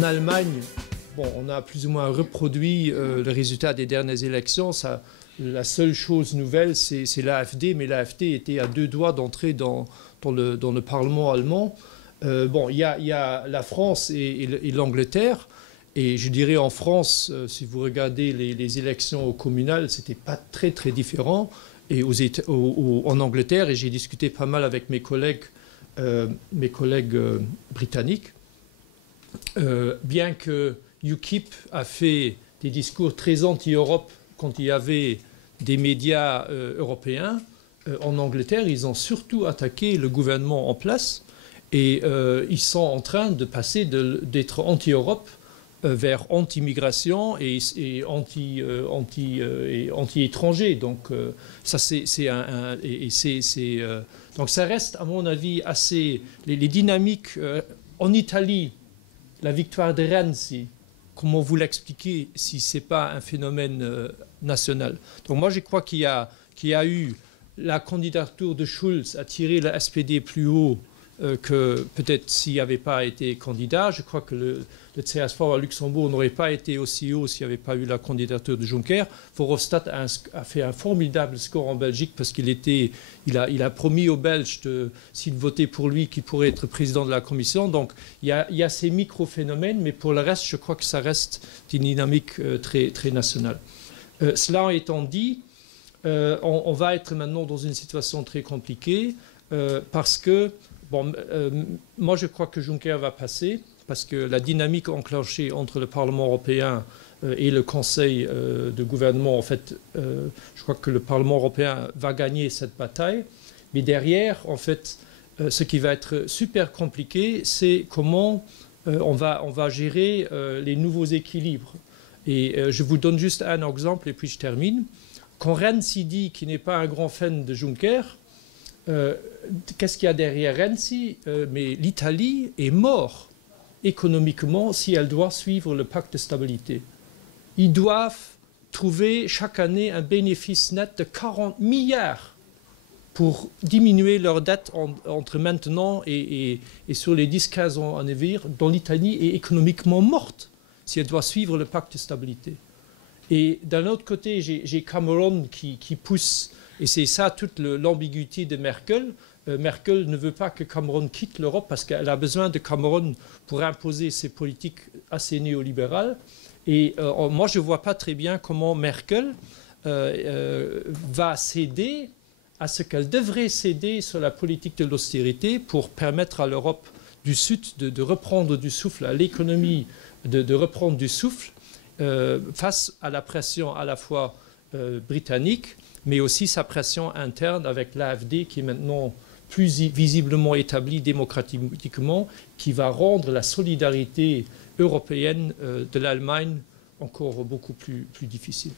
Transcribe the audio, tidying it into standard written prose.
En Allemagne, bon, on a plus ou moins reproduit le résultat des dernières élections. La seule chose nouvelle, c'est l'AfD, mais l'AfD était à deux doigts d'entrer dans le Parlement allemand. Bon, il y a la France et l'Angleterre. Et je dirais en France, si vous regardez les élections au communal, ce n'était pas très très différent. Et en Angleterre, et j'ai discuté pas mal avec mes collègues britanniques, bien que UKIP a fait des discours très anti-Europe quand il y avait des médias européens, en Angleterre, ils ont surtout attaqué le gouvernement en place et ils sont en train de passer d'être anti-Europe vers anti-immigration et anti-étranger. Donc, ça, donc ça reste, à mon avis, assez... Les dynamiques en Italie, la victoire de Renzi, comment vous l'expliquez si ce n'est pas un phénomène national? Donc moi, je crois qu'il y a eu la candidature de Schulz à tirer la SPD plus haut que peut-être s'il n'y avait pas été candidat. Je crois que le CSV à Luxembourg n'aurait pas été aussi haut s'il n'y avait pas eu la candidature de Juncker. Verhofstadt a fait un formidable score en Belgique parce il a promis aux Belges, s'ils votaient pour lui, qu'il pourrait être président de la Commission. Donc il y a ces micro-phénomènes, mais pour le reste, je crois que ça reste une dynamique très, très nationale. Cela étant dit, on va être maintenant dans une situation très compliquée parce que bon, moi, je crois que Juncker va passer parce que la dynamique enclenchée entre le Parlement européen et le Conseil de gouvernement, en fait, je crois que le Parlement européen va gagner cette bataille. Mais derrière, en fait, ce qui va être super compliqué, c'est comment on va gérer les nouveaux équilibres. Et je vous donne juste un exemple et puis je termine. Quand Renzi dit qu'il n'est pas un grand fan de Juncker, qu'est-ce qu'il y a derrière Renzi? Mais l'Italie est morte économiquement si elle doit suivre le pacte de stabilité. Ils doivent trouver chaque année un bénéfice net de 40 milliards pour diminuer leur dette entre maintenant et sur les 10-15 ans à venir, dont l'Italie est économiquement morte si elle doit suivre le pacte de stabilité. Et d'un autre côté, j'ai Cameron qui pousse, et c'est ça toute l'ambiguïté de Merkel. Merkel ne veut pas que Cameron quitte l'Europe parce qu'elle a besoin de Cameron pour imposer ses politiques assez néolibérales. Et moi, je ne vois pas très bien comment Merkel va céder à ce qu'elle devrait céder sur la politique de l'austérité pour permettre à l'Europe du Sud de reprendre du souffle, à l'économie de reprendre du souffle face à la pression à la fois britannique, mais aussi sa pression interne avec l'AfD qui est maintenant plus visiblement établie démocratiquement, qui va rendre la solidarité européenne de l'Allemagne encore beaucoup plus difficile.